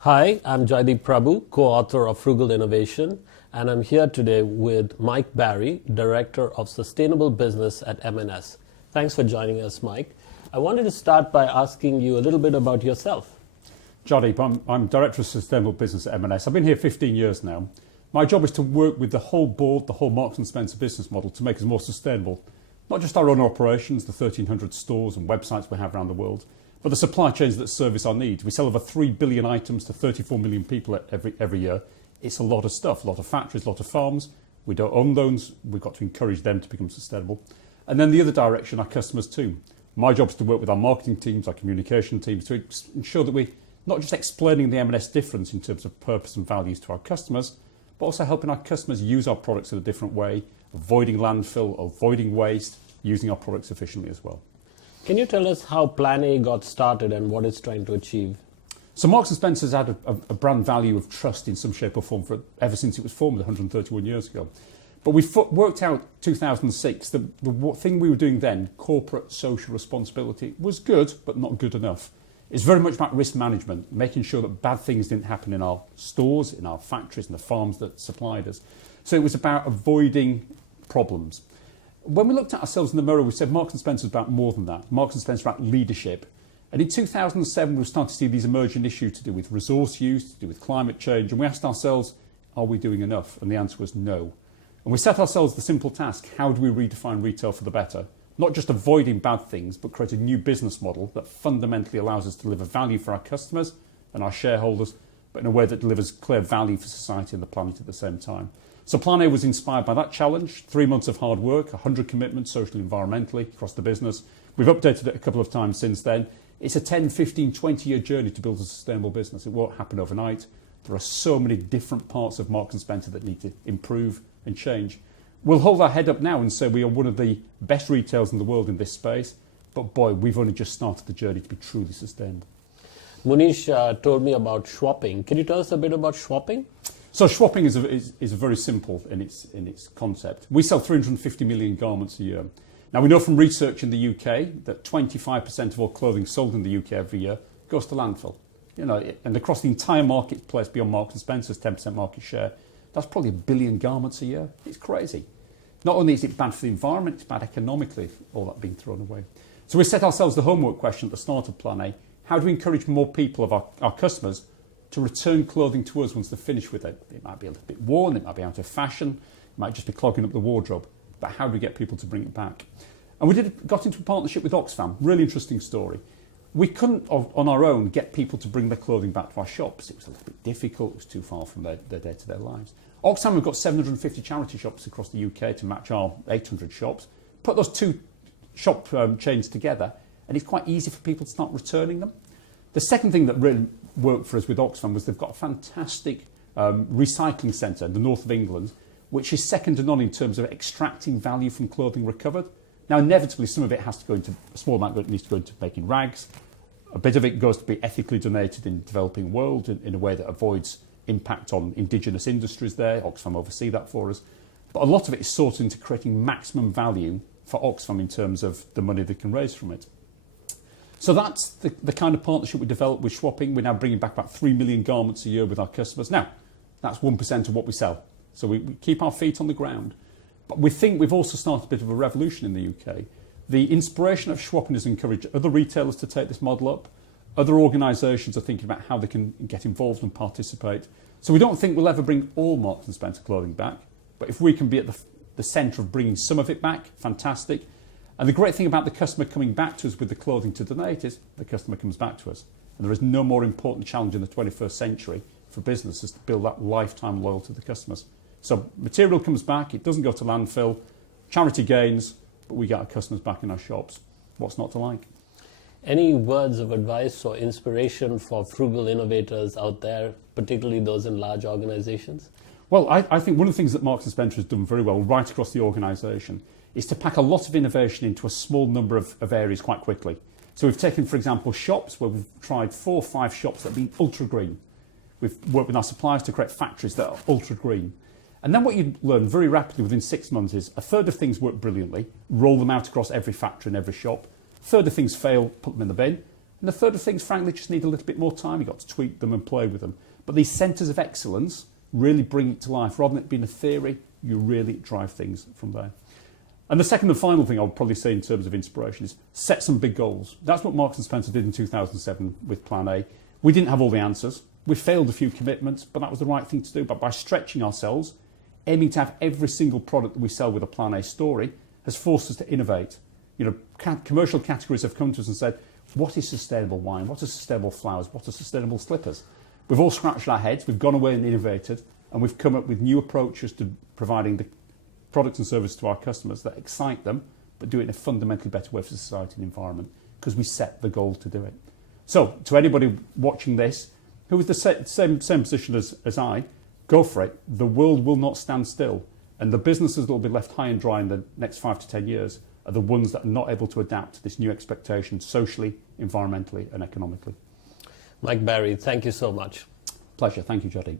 Hi, I'm Jaideep Prabhu, co-author of Frugal Innovation, and I'm here today with Mike Barry, Director of Sustainable Business at M&S. Thanks for joining us, Mike. I wanted to start by asking you a little bit about yourself. Jaideep, I'm Director of Sustainable Business at M&S. I've been here 15 years now. My job is to work with the whole board, the whole Marks & Spencer business model to make us more sustainable. Not just our own operations, the 1,300 stores and websites we have around the world, but the supply chains that service our needs. We sell over 3 billion items to 34 million people every year. It's a lot of stuff, a lot of factories, a lot of farms. We don't own those. We've got to encourage them to become sustainable. And then the other direction, our customers too. My job is to work with our marketing teams, our communication teams to ensure that we're not just explaining the M&S difference in terms of purpose and values to our customers, but also helping our customers use our products in a different way, avoiding landfill, avoiding waste, using our products efficiently as well. Can you tell us how Plan A got started and what it's trying to achieve? So Marks & Spencer's had a brand value of trust in some shape or form ever since it was formed 131 years ago. But we worked out 2006 that the thing we were doing then, corporate social responsibility, was good, but not good enough. It's very much about risk management, making sure that bad things didn't happen in our stores, in our factories, and the farms that supplied us. So it was about avoiding problems. When we looked at ourselves in the mirror, we said Marks & Spencer is about more than that. Marks & Spencer is about leadership. And in 2007, we started to see these emerging issues to do with resource use, to do with climate change. And we asked ourselves, are we doing enough? And the answer was no. And we set ourselves the simple task, how do we redefine retail for the better? Not just avoiding bad things, but create a new business model that fundamentally allows us to deliver value for our customers and our shareholders, but in a way that delivers clear value for society and the planet at the same time. So Plan A was inspired by that challenge, 3 months of hard work, 100 commitments socially and environmentally across the business. We've updated it a couple of times since then. It's a 10, 15, 20-year journey to build a sustainable business. It won't happen overnight. There are so many different parts of Marks & Spencer that need to improve and change. We'll hold our head up now and say we are one of the best retailers in the world in this space, but boy, we've only just started the journey to be truly sustainable. Munish told me about Schwapping. Can you tell us a bit about Schwapping? So Schwapping is very simple in its concept. We sell 350 million garments a year. Now we know from research in the UK that 25% of all clothing sold in the UK every year goes to landfill. And across the entire marketplace beyond Marks & Spencer's 10% market share, that's probably 1 billion garments a year. It's crazy. Not only is it bad for the environment, it's bad economically, all that being thrown away. So we set ourselves the homework question at the start of Plan A. How do we encourage more people of our customers to return clothing to us once they're finished with it? It might be a little bit worn, it might be out of fashion, it might just be clogging up the wardrobe. But how do we get people to bring it back? And we got into a partnership with Oxfam. Really interesting story. We couldn't, on our own, get people to bring their clothing back to our shops. It was a little bit difficult. It was too far from their day-to-day lives. Oxfam have got 750 charity shops across the UK to match our 800 shops. Put those two shop chains together, and it's quite easy for people to start returning them. The second thing that really worked for us with Oxfam was they've got a fantastic recycling centre in the north of England, which is second to none in terms of extracting value from clothing recovered. Now, inevitably, some of it has to go into, a small amount needs to go into making rags. A bit of it goes to be ethically donated in the developing world in a way that avoids impact on indigenous industries there. Oxfam oversee that for us. But a lot of it is sorted into creating maximum value for Oxfam in terms of the money they can raise from it. So that's the kind of partnership we developed with Schwapping. We're now bringing back about 3 million garments a year with our customers. Now, that's 1% of what we sell. So we keep our feet on the ground. But we think we've also started a bit of a revolution in the UK. The inspiration of Schwapping has encouraged other retailers to take this model up. Other organisations are thinking about how they can get involved and participate. So we don't think we'll ever bring all Marks & Spencer clothing back. But if we can be at the centre of bringing some of it back, fantastic. And the great thing about the customer coming back to us with the clothing to donate is the customer comes back to us. And there is no more important challenge in the 21st century for businesses to build that lifetime loyalty to the customers. So material comes back, it doesn't go to landfill, charity gains, but we get our customers back in our shops. What's not to like? Any words of advice or inspiration for frugal innovators out there, particularly those in large organizations? Well, I think one of the things that Marks & Spencer has done very well right across the organisation is to pack a lot of innovation into a small number of areas quite quickly. So we've taken, for example, shops where we've tried 4 or 5 shops that have been ultra green. We've worked with our suppliers to create factories that are ultra green. And then what you learn very rapidly within 6 months is a third of things work brilliantly, roll them out across every factory and every shop. A third of things fail, put them in the bin. And a third of things, frankly, just need a little bit more time. You've got to tweak them and play with them. But these centres of excellence really bring it to life. Rather than it being a theory, you really drive things from there. And the second and final thing I would probably say in terms of inspiration is set some big goals. That's what Marks & Spencer did in 2007 with Plan A. We didn't have all the answers. We failed a few commitments, but that was the right thing to do. But by stretching ourselves, aiming to have every single product that we sell with a Plan A story has forced us to innovate. You know, commercial categories have come to us and said, what is sustainable wine? What are sustainable flowers? What are sustainable slippers? We've all scratched our heads, we've gone away and innovated, and we've come up with new approaches to providing the products and services to our customers that excite them, but do it in a fundamentally better way for society and environment, because we set the goal to do it. So, to anybody watching this, who is the same position as I, go for it. The world will not stand still, and the businesses that will be left high and dry in the next 5 to 10 years are the ones that are not able to adapt to this new expectation socially, environmentally and economically. Mike Barry, thank you so much. Pleasure. Thank you, Jaideep.